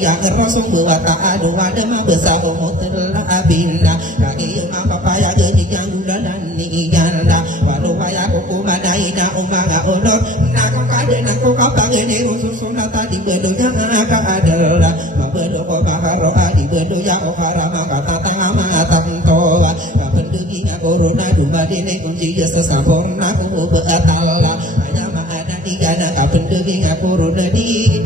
yang rosong buat tak ada mah bersama motor abinda kaki yang papaya geni yang gula dan niganda walau payah hukuman aina umaga onor nak kade nak kau pangene ususuna tadi bedonya angka adalah mabelo ko baharo adi bedo ya ohara maka tatang mata toa ya pendeginya corona dumadine kunci jasa saborna beatala hanya ada tiga nak pendeginya corona di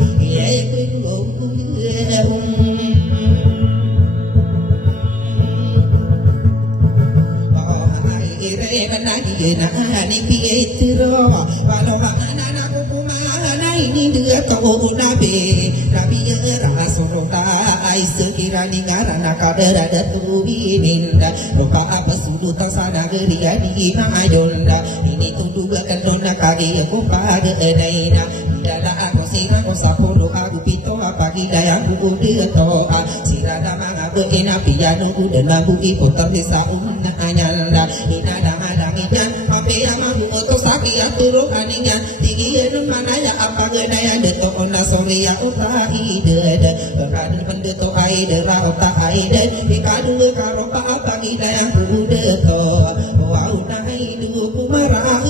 ni pietro walau anak aku mana ini dia kau nabi nabi rasulullah ai sekira ningarana kadera datu bininda lupa apa sudut sana geria di ayonda ini tundukan dona kaki aku pada edaina dada aku sira ko sapolo aku pito apa gidaya aku dia toa sira dama aku ina piano dan aku ipo terisa unna anyanda ina dama dangnya yang aku otos sakit aturu aninya tinggi mana ya apa gaya detok ona sore ya utai dede berkadang pendeto aide rauta aide ikadu karo apa gida yang kudeto wau nai du kumara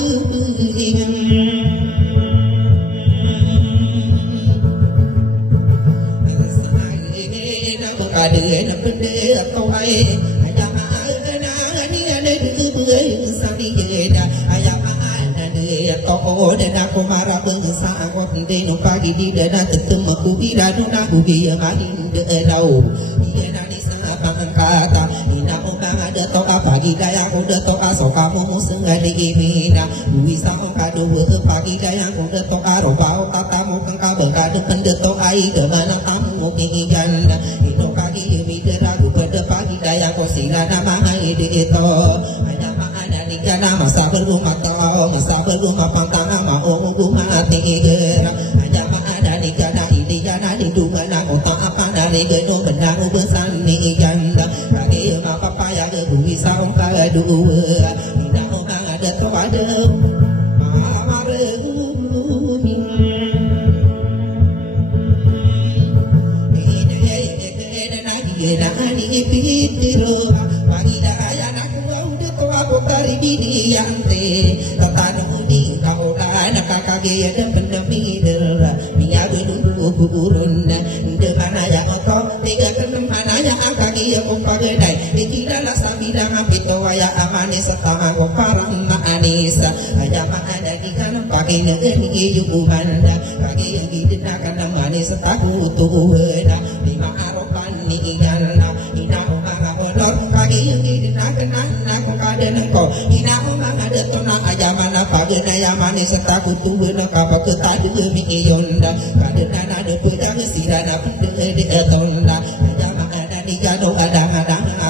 berkadang pendeto aide oh dan aku marah bangsa aku pendeno pagi di dana ketemu aku iradu aku dia main deau dia nani sangat pangkata ina orang ada to apa gaya aku de to aso kamu sengaja dimina bisa kado pagi gaya aku de to aro bau tatamu kangka bengkadu pendeto ai ke mana kamu kingigan ino pagi mi deragu pada pagi gaya aku sila nama ai de itu karena masa berumah tau masa berumah pantang mau rumah tiga hanya ada di kana ini kana di dunga nak otak apa dari geno benang besan ni janda kaki apa payah ke bisa ongkar dua tidak orang ada tu ada kagaya dan pendemi dera dia berdua burun de mana yang kau tiga kenem mana yang kagaya kumpagai tidak lah sabidang apito waya amane setama koparan anisa hanya ada di kanan pagi negeri yubanda kagaya gidena kana mane setaku tuhena lima aropan nigana ina omanga olor kagaya gidena kana aku kaden ko ina omanga de tona ajamana pagena yamane setaku tuhena kapa ketadu mi yonda kadena ada pedang sirana de etonda ajamana di jado ada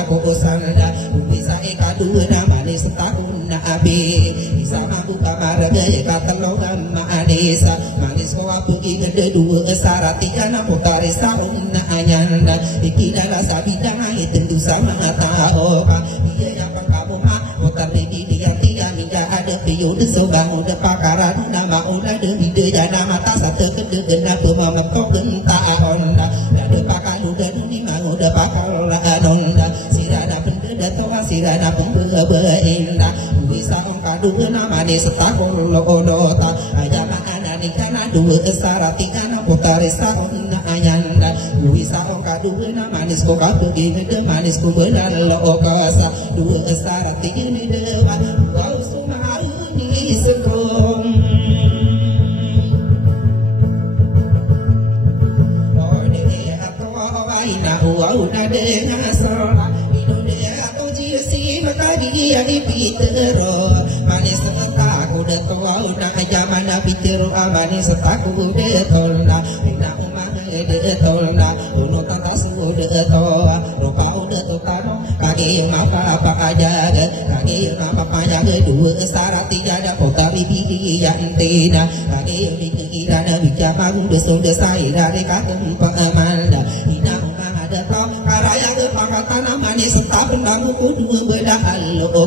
aku usanda bisa ekadu namane setaku na abi bisa aku kamar gaya katelo nama anisa manis ko aku ingede dua sarati kana putari saun na anyanda ikidala sabidang itu sama tao dia yang kamu mah putar di dia tia minja ada piu de sebang udah pakaran nama udah demi de jana mata satu kede gena pemama kok genta onda ada pakan udah ni mau udah pakal la onda sirana pendeda toa sirana pembeba bisa ongkadu namane setakul odota aja makana ni kana dua sarati kana putari saun na anyanda bisa ongkadu namane ko pergi de manis ko benar lo kasa dua sarati ni dewa kau sumar ni sekom oh de atau aina wow na de ngasara dia dipitero manis setaku de toa udah zaman pitero manis setaku de tolna ina umang de tolna uno tantas de toa rupa udah totano kaki apa apa aja kaki apa aja dua syarat tiga ada kota bibi yang tina kaki dikira ada bicara udah sudah saya dari katung pengamanda ina umang ada kau karaya ke pakatan manis setaku bangun dua bedah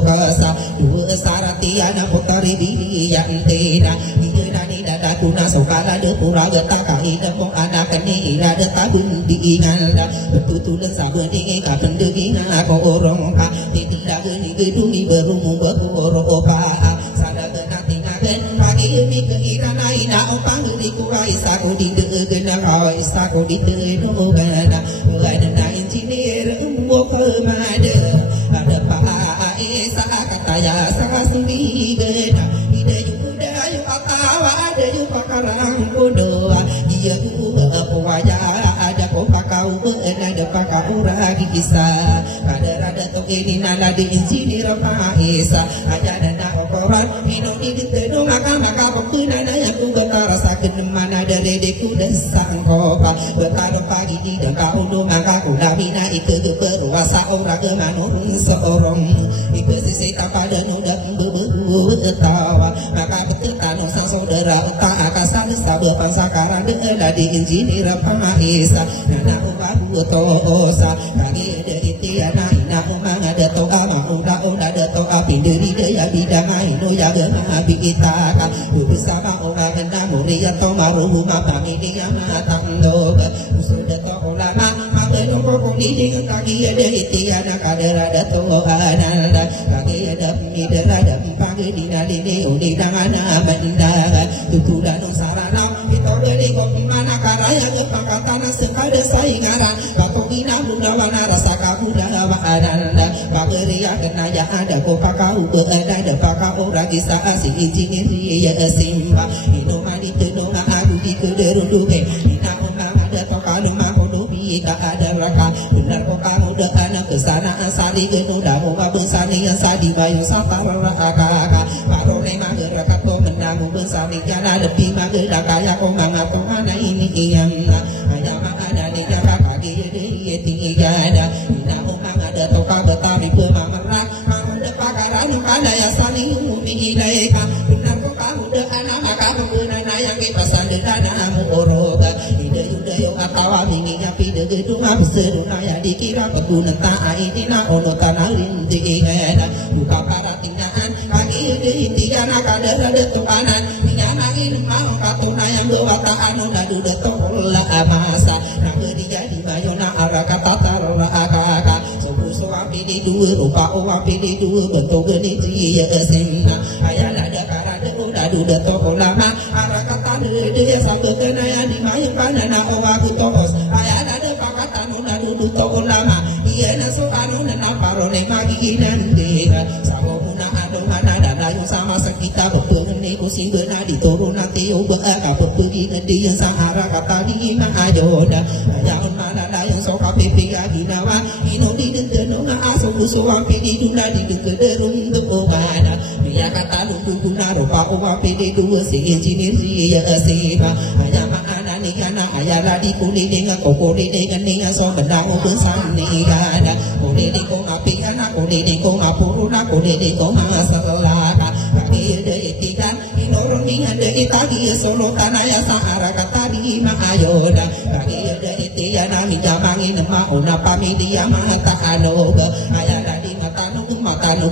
kasa dua sarati ada putari bibi yang tina hingga nani dada kuna sokala de pura gata kai de mo anak ni ira de tabun di inganda betutulan sabeni ka pendegi na ko orong ka tidak ni gedungi berumu beroro opa sada benati ngaden pagi mi ke ira naina opang di kurai sako di de gena roi sako di de no gana gana na engineer mo pemade ada pa esa kata ya sa sendiri gena ide juda yu atawa ada yu pakarang bodoh dia tu wajah ada ko pakau beena de pakau ragi kisah ada to ini nala di sini rapa esa aja dana okoran mino di teno maka pokuna na yang ku rasa mana dari deku desang kopa betado pagi di dengka undo maka ku dabina itu berwasa ora ke manun seorang itu sisi pada nuda bebu tawa maka ketanu sang saudara tak akasa sabar pansakaran de di sini rapa esa nana ubabu tosa kagi de itiana ina umang ada to ama unda ada to api dari daya bidang ino ya gana bikitaka bersama orang namuri ya to maru mapa ini yang matang lo sudah to ulama maka no di dengan kaki ada itiana kadera ada to ananda kaki ada midera ada pagi dinali ni udi dangana benda tutulan sarana itu dari mana karaya kepakatan sekada saingaran kakina mudawana rasa kabuda ananda bageria kena ya ada ko pakau ada de pakau ragi sa asi izinin ya simba ino mani teno na abu di kederu duke ina umang ada pakau mako dobi ka ada raka benar ko kamu de anak kesana asali genu damu babensani yang sadi bayu sapara raka parone magera kato menamu bensani jana lebih magera kaya ko mangato mana ini yang hanya ada ni jaka kaki de tinggal ina umang ada toka betami pemameran mangude pakaran kana ya saling mihilaika benar ko kamu de anak maka pembeunana yang kita sandana amu oroga ide yuda yo atawa minginya pide gedung abseduna ya dikira kebunan ta ini na ono tanalin di ingena buka para tindakan pagi ide intiana kadara de tukanan nyana ilmah katuna yang doa ta anu nadu de tola amasa na dia di mayona araka tatara akaka so api di dua rupa api di dua bentuk geni dia senna ayana da karade udah duda to lama araka tade dia satu kena ya di mayang panana awaku tos ayana da pakatan udah dudu to lama iya na so anu na parone magi nande samo una anu mana da yung sama sakita betul ni ko singena di turun nanti uba ka pergi ngendi yang sahara kata di ma ajoda ayana mana da yung so kapepe ya ginawa ino di denteno na aso buso api di duna di kederun do mana biya kata lundu duna rupa api di dua si engineer ya seba hanya mana ni kana ayala di kuli dengan kokori dengan ninga so benang besan ni ada kuli di ko api ana kuli di ko mapuruna kuli di ko masalaka kaki de itikan inoron ni ada itagi solo tanaya sahara kata di ma ayoda kaki de itiana mi jamangin ma ona pamilia mata kanoga ayala di matanu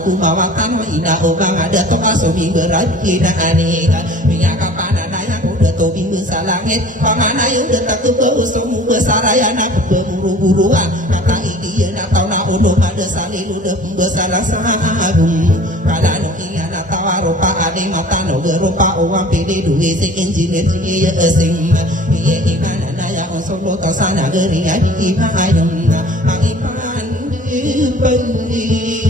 kumawatan ina obang ada to asobi berat ina aneka minyak kapana naya udah to bingin salangit pamana yang detak ke usumu besarayana buru-buruan kata iki na tau na ono ada salilu de besara saharum kada no ingana tawaro pa ade matano berupa owa pede duwe se engineer ya sing iya ingana naya solo to sana geri adi ma ayun magi pan bengi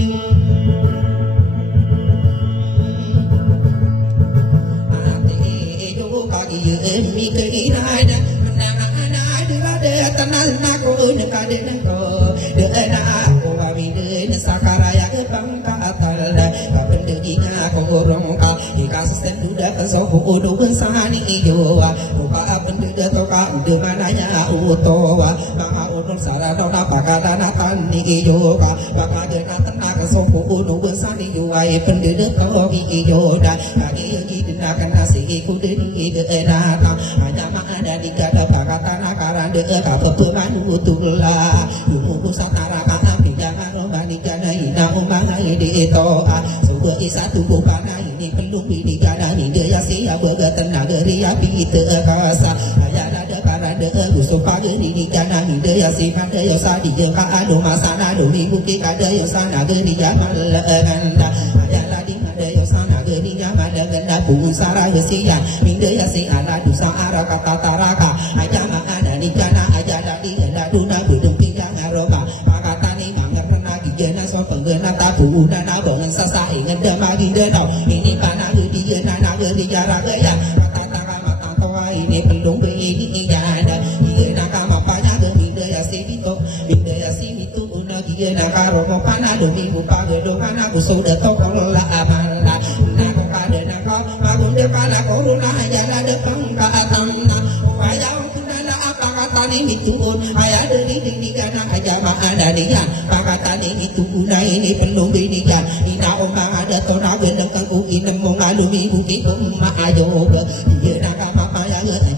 mi keirada nana ada tanah nako nekade nako de ana ko abi de sakaraya ke bangka atalda kapendegi ngako gorong ka ikasisten duda kaso udo bensani ijowa rupa apendega toka de mananya utowa banga udon sarado na pakada na tani ijowa banga de tanah kaso udo bensani jowa pendega ko ijoda agi agi dinakan asih ku de ana hanya ada di kada pakatan akaran de kapetuman utula umuku satara kana pinjangan romani kana ina umang ide ito sudah isa tubuh kana ini belum di kada ni de ya si ya boga tenageri api terkasa ayana de parade gusupa geri di kana hide ya sikande ya sadi ya ka ado masana do mi buki kada ya sana geri ya malaganda ayana di kada ya sana geri ya malaganda pun sara ya siya hide ya si ala du sa ara kata taraka ayana ada di kana ayana di kana duna budung pinjang aroma makatani mangerna gijena so penggena tabu dana bong sasa ingat damagi denau ini pana di nana geri jarak ya ini belum begini ada dia nak mapanya demi dia sibito dia sibito una dia nak romo pana demi bupa gedo kana sudah tokola amala nak pada nak bangun de pana corona jala de pangka atamna waya kuna apa kata ini turun aya di kana aja ada dia kata ini tuna ini belum begini ya ina omang ada tona benang ku inem mongalumi buki umma ayo dia nak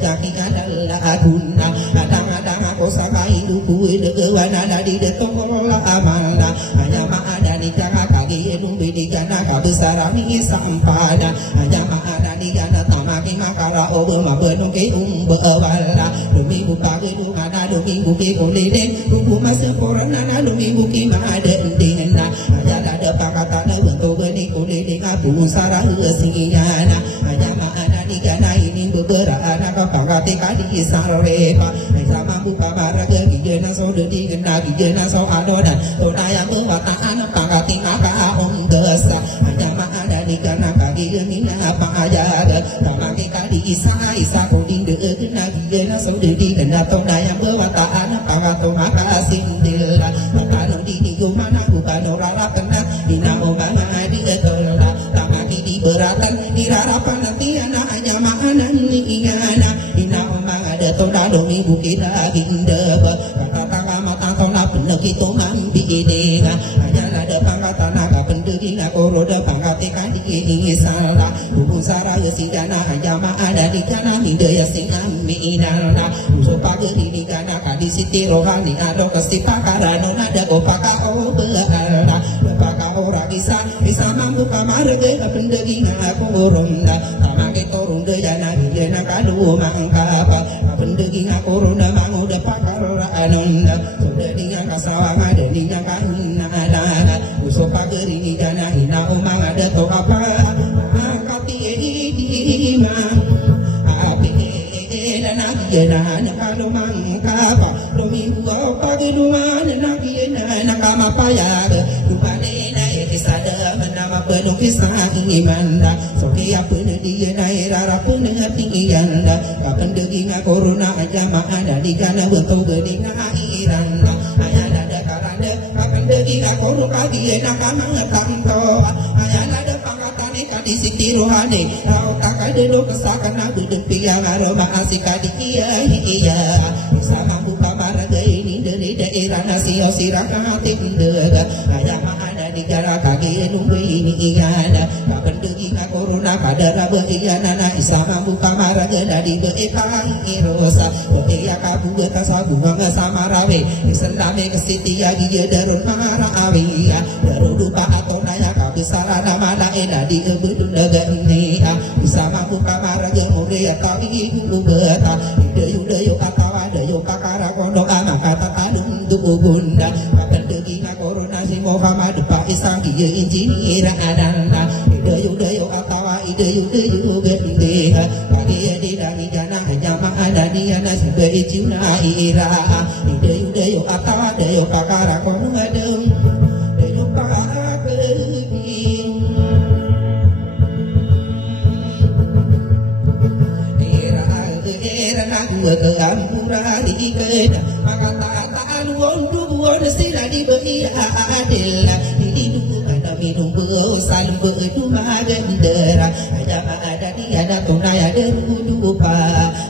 jaki adalah aguna kadang-kadang aku saka hidupku degewana di detongla amana hanya ada di jaga kaki numbi di kana kabesaran ini sampada hanya ada di kana tamaki makara obo mabenung ke wala demi buka gedung ada demi buki kulide buku masa corona demi buki maden dina hanya ada pakatan untuk geni kulide kabu sarah singana hanya ada di kana ini beberapa anak pagati kadi sarepa sama buka baraga gijena so dedi gena gijena so adoda onaya bewata anak pagati maka om desa hanya ada di kana kaki gemina apa aja ada pagati kadi isa kuding de gena gijena so dedi gena onaya bewata anak pagato maka sindila kalau di gumana bukan orang kena dina omana di etola pagati di beratan di harapan nanti anak hanya mana ingana ina omang ada tona domi bukina ginda kata tanga mata tona bener gitu mambi denga hanya ada pangkatan naga pendegina koroda pangkate kandi ini salah hubung sarah yesidana hanya ada di kana hinde ya singami inana uso pageri di kana kadi siti rohani ado kesipakara non ada opaka obeala opaka ora bisa mampu pamarga pendegina koronda amake torunda jana hina kalu mangkapa pendeging corona manguda pakara ananda sudah dengan kasawang ada di nyangkana ada uso pageri ni jana hina omang ada to apa angkati di mang ape dana jana kalu mangkapa domi buau pagelu mana kina nakama paya dumane na sada menama penuh kisah imanda sokia penuh dia naik rara penuh hati iyanda kapan deging corona aja ada di kana bentuk geding airanda ayana ada karanda kapan deging corona dia nak mangetamto ayana ada pangkatane kadi siti rohane tau kakade do kesakan abudeng piang aroma asika di iya sama buka maraga ini dari daerah nasio siraka tindaga ayana di jarak kaki nunggu ini iyana kapan deging corona pada rabu iyana na isama buka maraga dari beepang irosa iya kabu geta sabu bangga sama rawe isendame kesiti yagi darun mara awiya daru dupa atau naya kabu sarana mana ena di ebudun daga nia isama buka maraga mulia tawi gulu beta yudayu atawa dayu pakara kondo anak kata tadum du bunda kapan deging corona si Muhammad isang iya injini adana yudayu atawa yudayu gendeha kaki di dangi jana hanya ada di ana sudah icuna ira yudayu atawa dayu pakara kono ngadem dayu pakara ira nak keamura di kena maka tak won sila di beia adela di minum salam bedu magendera aja ada di ana tunai ada rudupa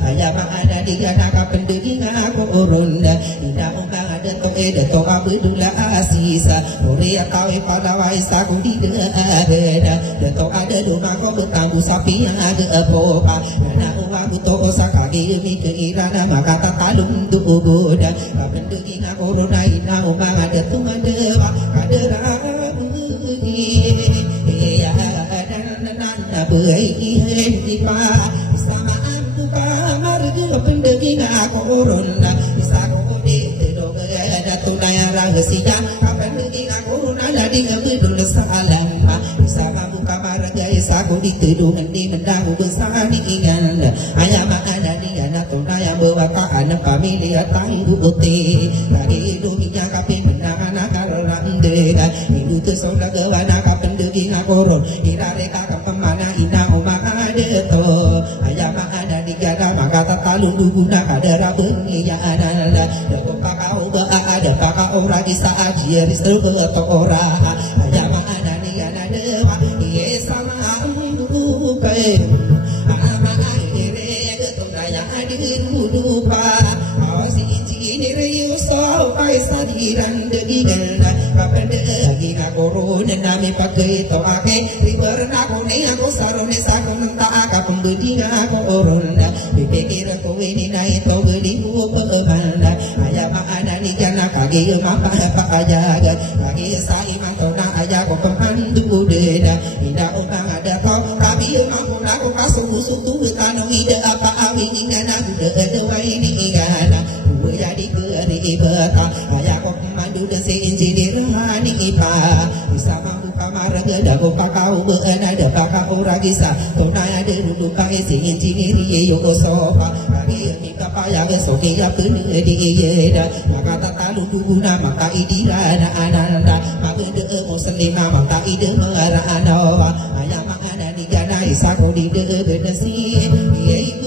aja ada di ana kapendeging corona ina undang ada to abdullah asisa ori atawe pada waisa ku di ada to ada rumah ko betambu sapi yang ada popa ana uang to osaka mi ke irana maka tatalum tu boda kapendeging corona ina undang ada tungan dewa ada bơi di pa sama buka marga pendegi ngakoron bisa ko di do ada tunai rahasia pendegi ngakoron ada di ngambil salan sama buka marga isa ko di tudungan di mendahu besar di ingan ayam ada di anak tunai bawa ka anak pamilya tangguh uti dari dunia kape menangan karena ndega itu tersola gawana kapendegi ngakoron irare ka pemana ina oma ada to ayam ada di gada maka tatalung duguna ada rabengi ya ananda do pakau ba ada pakau ragi saaji risto to ora ayam ada di ana dewa ye sama pe ama ire to daya adi rupa si ini reyo so ai sadiran degi ganda kapendegi ngakoron nami pakai to ake riberna ko ne ako sarone sako menta aka pembedi ngakoron pikir ko ini nai to gedi ku pemanda ayam ada ni jana kage mapa pa ajaga kage sai mantona aja ko pemandu dena ida umang ada ko kami mampu aku kasu sutu tanong ida apa awi ingana de wai ni ingana jadi keri beta ayah ko pemandu dan seinjil rohani ipa bisa mampu kamar geda ko pakau beana de pakau ragisa tona ada duduk pakai seinjil ri yo sofa kami mi kapaya ge soki ya penu di yeda maka talu guna maka idira ananda maka de muslimah maka ide mara anawa ayah mana di gana isa ko di de benasi ye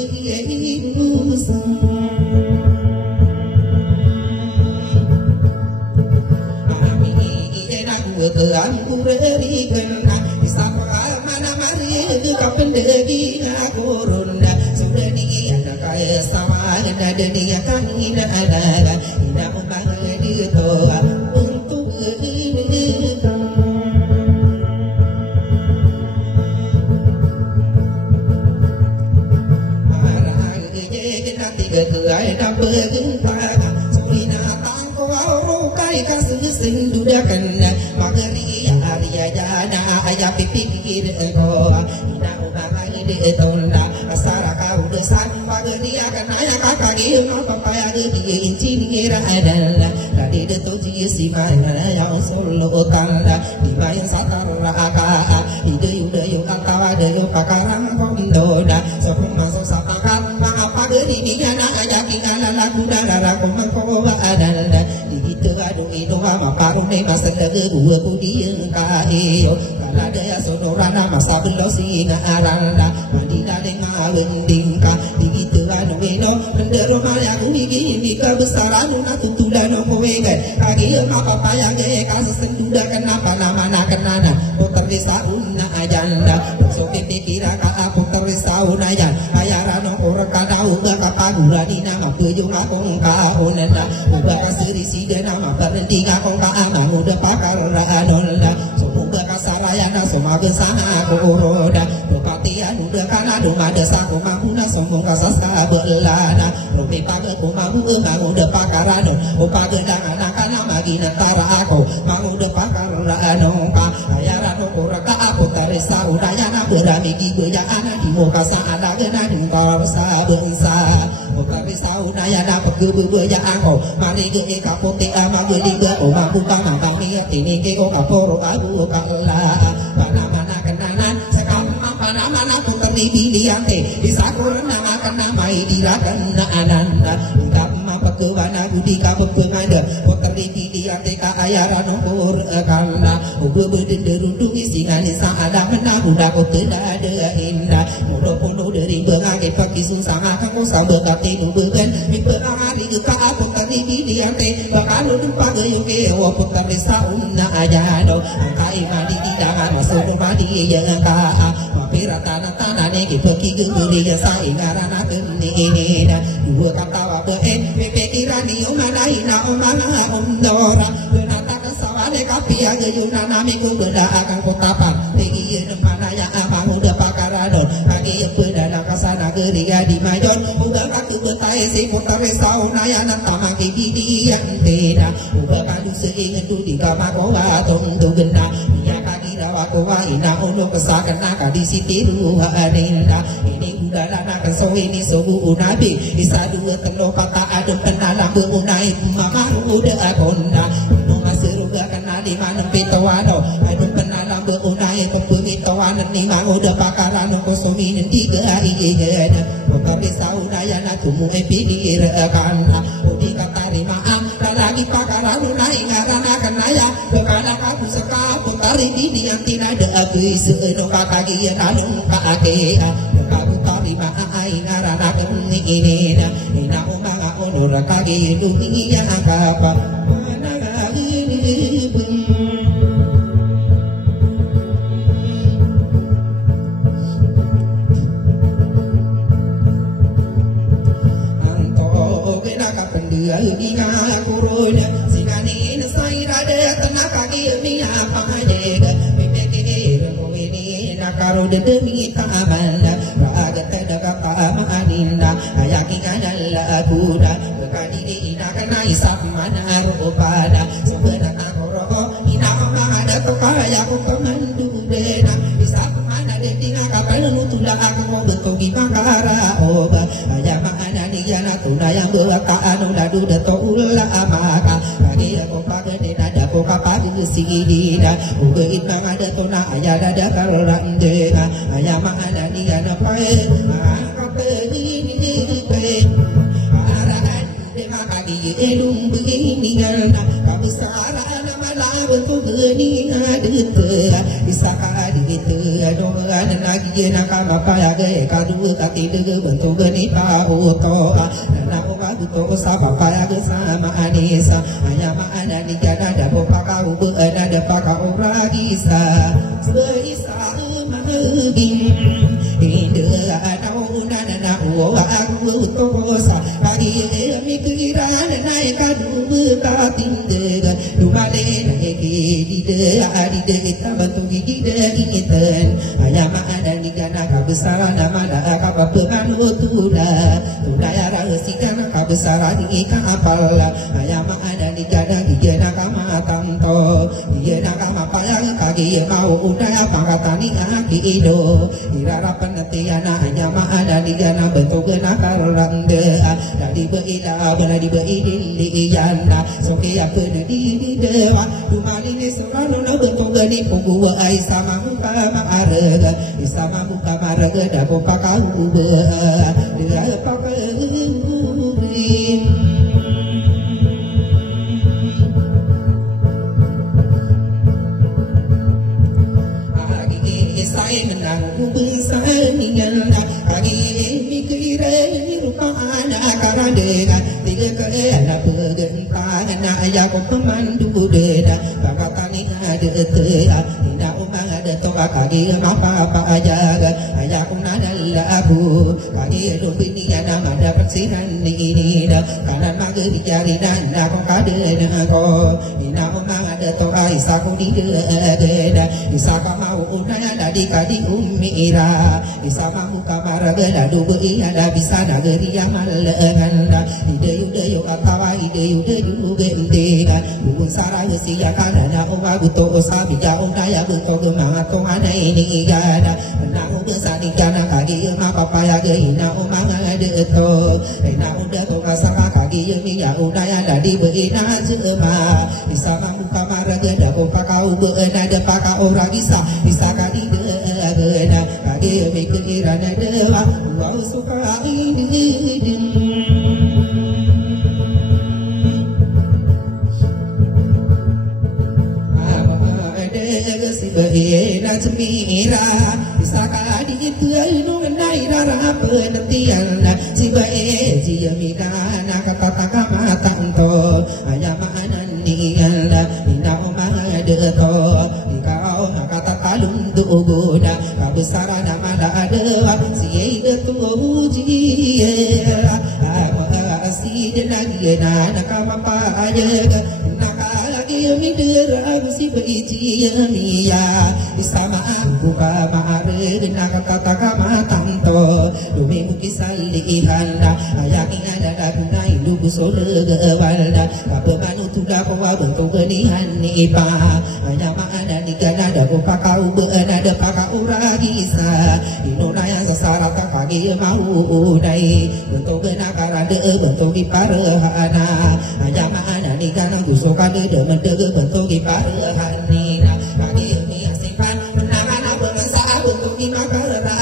Aku beri kena Isapra mana mari kapendegi ngakoron sudah ni ada kaya sama ada dia kan ina ada ina umbang di toa untuk ini marah je nanti ketuai dah berjumpa suina tangko kai kasih sendudakan magari Arya jana ayah pikir ko ina ubang de tonda asara kau desan magari akan ayah kakak no papaya de incinira adala tadi de toji si mana ya solo tanda di bayang satara aka ide yuda yu akawa de yu pakarang kondoda sokong masuk satakan apa geri di jana ayah kingana lagu darah ko mangko adala Doa maparung ne masanda gua kudieng kae kala daya sonora masa belo singa aranda mandina denga wendingka digitu anu eno mendero maya kuigi mika besaran na tutulan kowe kan kagi ma papaya ge kasu senduda kenapa namana kenana putar desa unna ajanda soke pikira ka putar desa unna ajan ayarano ora kada uga kapagura dina mapuju akong kaonana uga kasiri sidana maparenti akong kaamang uda pakar raanolna semoga kasarayana semaga sana koroda dopatian uda kana doma desa ko mahuna semoga sasa belana robe paga ko mahu uda pakarano upaga dangana kana magina tara ako mahu uda pakar raanolna ayarano ora ka ako taresa udayana beramigi goya ana di muka saada gena di kala sabensa taresa udayana pegu ya ako mari ge kapote ama ge diga o mampu kama kami tini ke ko kaporo abu kala mana kenanan sekam mana putar di biliante di sakurna makana mai dirakan ananda kama pekuana budi ka pepengada putar di biliante ka ayaran por kala ubu berdenderundung isingane saada mena budak ko tenda ada indah mudo dari bengake pagi susah kamu sabar katinu began mi perari ka putar di biliante bakal lupa ge wa putar desa unna ajado kai madi tidak masuk madi yang ka mapira tanah ne ke pergi gemburi sai ngarana ini dua kata wa pikirani umana ina umana umdora benata sawane kapia geyuna nami ku benda akan kotapa pergi mana ya abang udah pakarado kaki benda kasana geria di majon udah kaku betai si putar desa unaya nantama ke bidian beda udah kadu seingat tu di kamar kowa tong tu gena ya kaki sida wakwa ina ono kesakana kadisi tiru harinda ini udara nakan so ini sobu unabi isa dua telo pata adem penalang beunai mama uda akonda no maseruga kana di mana pitawano adem penalang beunai pemberitahuan ni mau uda pakaran ko somin tiga igena Kabe saudaya na tumu epidir kana udi katari maan lagi pakaran nai ngarana kanaya kana kapu saka putari dini yang tinada abis no katagi nanu kaake kabu tari maan ai ngarana kani ini na ina umanga onur kagi dunia apa mana ini Inga kuruna sinani nasai rada tanaka gimi apa aja bebekere ini nakaro demi kamala raga tadaka pamaninda ayaki kanalla kuda bekadi ina kana isap mana rupada sebenarnya takoro ina ada kaya ku pemandu dena isap mana detinga kapal nutula aku mau betugi makara oba aya mana diana tuna yang belakang ladu dato ulla amaka kage ko pagade nada ko kapagi sigida ubein ada tuna aya dada karande aya mana diana pae kapeni pe aragan dengan kagi elung begini ngana kabisara nama lagu tu geni adete isaka ditu adongan lagi nakama payage kadu katidu bentuk geni pau to to sapa kaya sama anisa hanya mana di kana ada paka ubu ada paka uragisa seisa manegin inde ada unana na wa aku to sa kagi mikira nai kadu ka tinde dumale negi di de kita bantu gigi de ingeten hanya mana di kana ka besar nama ka papengan utula ya rasikana kabesarani kapal ayam ada di kada dijena kama tanto dijena kama payang kagi mau udaya pangkatani aki ido irara penetiana hanya ada di kana bentuk nakarande dari beila bena di beidili yana sokia kena di dewa dumali ni serano na bentuk gani punggu ai sama muka marega sama muka marega dapo pakau be dia pakai kagi apa aja ayah kunadalla aku kagi dubini ana ada persinan ini dah kanan mage dicari dan aku kaden aku ina umang ada to isa ku di de isa ka mau unana di kadi umira isa mau kamar gada dubu ada bisa nageri amal ganda ide yo atawa ide yo gende bung sarang sia kana na uwa buto sabi ja unaya buto ma ko ana ini gada na udah sadi kana kagi ma papaya ge ina umang ada to ina udah to kasama kagi mi ya unaya di beina jema isa mau kamar gada ko pakau be ada pakau ora bisa bisa kadi de na kagi mi kirana dewa wa suka ini Bahina cemira Isaka di itu anu nai nara penetian si bae jia mikana kata matanto aya manan niala ina omang deto dikau kata kalung tubuda kabesara nama ada si detu uji si denagi na kama pa aja mi derang si beiji ya isama buka mare dina kata kama tanto dumi mukisai ihanda ayaki ada dunai dubu sole gewalda kapemanu tuda kawa bentuk genihan ni pa hanya ada di digana da pakau beana da pakau ragisa inona yang sasara takagi mau dai bentuk gena karade bentuk di parahana ajama ana digana gusokan de mendege bentuk di parahanina kagi mi asikan menangana bangsa bentuk di makara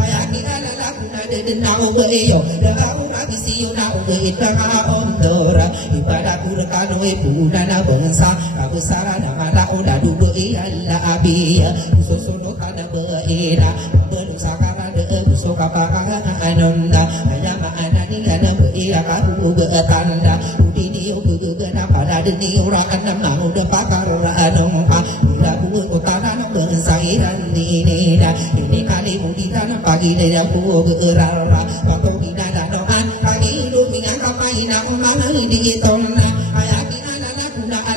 ayaki ana lakuna de denau beyo da aura bisiyo na ugeita ondora ibadah kurkano puna bangsa kabesaran mana udah duduk iyalah abiya susuno kana beira benusa kana de busoka pakanga ananda ayama anani kana beira kabu betanda udini ubegena pada deni ora kana mau de pakara anompa bila bu utana no bangsa irani ini kali muditana pagi de aku gerara waktu dina doan pagi dunia kapaina mana di tonna ayaki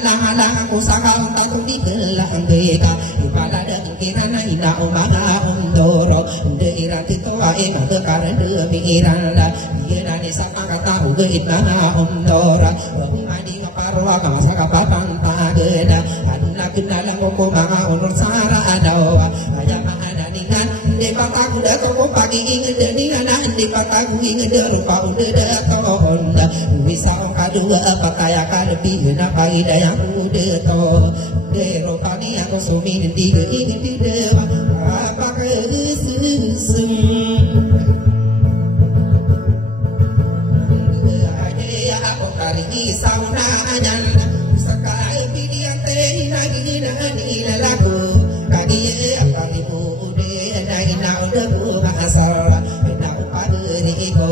alang-alang aku sakal takut di gelang beka pada dengan kirana ina omana ondoro de iran itu ae na bekara de miran da ira ni sama kata uge itna ondora madi ngaparwa masa kapatan pagena anna kenala ngoko manga onor sara adawa ayama ana ningan de pataku da koko pagi inget de anak de pataku inget de rupa ude da onda bisa kadua pataya kadepi na pagi da yang ude to de rupa ni aku sumi di de apa ke susum aja aku kali sauna anyan sakai pidian teh nagina ni lagu kagi apa ibu ude na ina ude bu asal na upade iko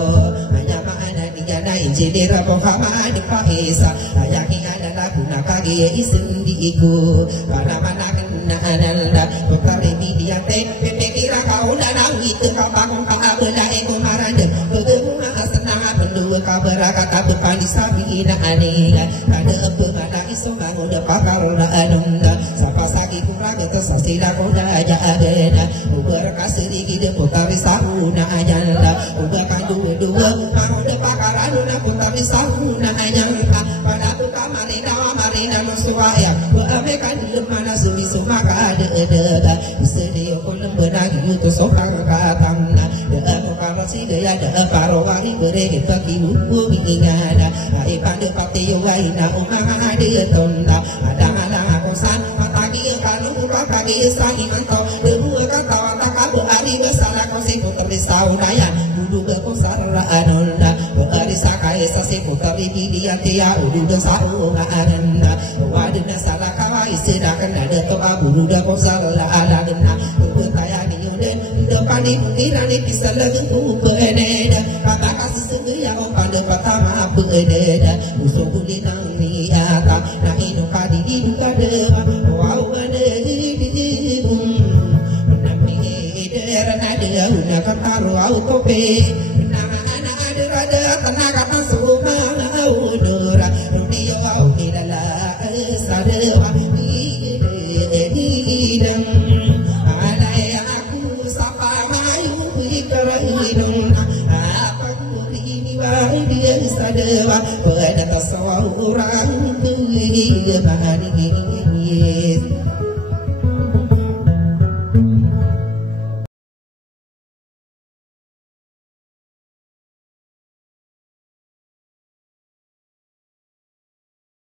hanya mana digana injidera pohama di paisa ayaki ada lagu nakagi isundi iku para mana kena ananda bekare pidian teh pepekira kau dana itu kapang abela eko marande begemuna senang pendua kabar kata depan disabina anega ada apa ada isu mangu de pakarna ananda sapa saki kuraga tersasila koda aja adena berkas sedikit de potari sahuna ajanda uga kandu dua mangu de pakarana potari sahuna ajanda pada buka marina masuaya ame kan mana sumi sumaka ada sedia kolem benagi itu sokang katangna de apa si de ya de parowari bere kita kibu ingana ai pada pati yogaina umanga de tonda adang aku san matagi kalau buka kaki sani manto de dua kata kata ari besara kau si putar sauna ya duduk ke sarra ananda ari sakai sasi putar di dia tia udu sauna ananda wadena salah kawai sedangkan ada toa buru da kau salah ada dena kaya ni uden depan di mungkiran ni bisa lagu beneda kata kasih segera om pada pertama beneda usul kulinang ni ata na ino kadi di duka dema wow benedi nami edera nada una kataru au kope nama anak ada rada tenaga masuma udora dunia au idala sadewa idem alai aku sapa mayu ikarainung apa ini baru dia sadewa pada tasawur orang tu bahani